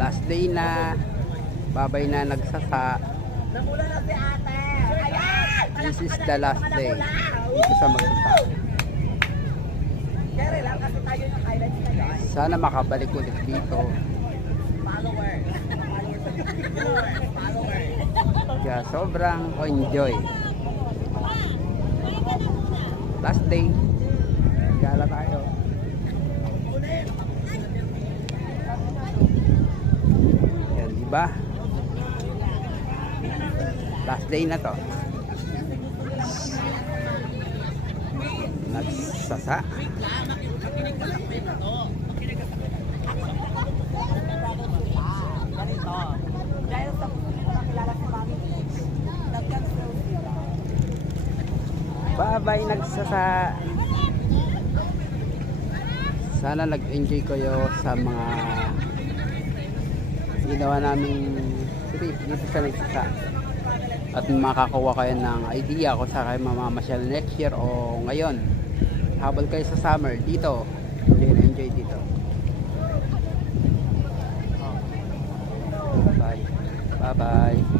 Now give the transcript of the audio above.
Last day na. Babay na nagsasa. This is the last day. Dito sa magsasa. Sana makabalik ulit dito. Followers. Kaya sobrang enjoy. Last day. Gala tayo. Ba? Last day na to. Nagsasa. Bye-bye nagsasa. Sana nag-enjoy kayo sa mga ginawa naming trip dito sa nagsasa. At makakuha kayo ng idea kung saan kayo mamamasyal next year o ngayon. Habol kayo sa summer dito. Enjoy enjoy dito. Bye-bye. Bye-bye.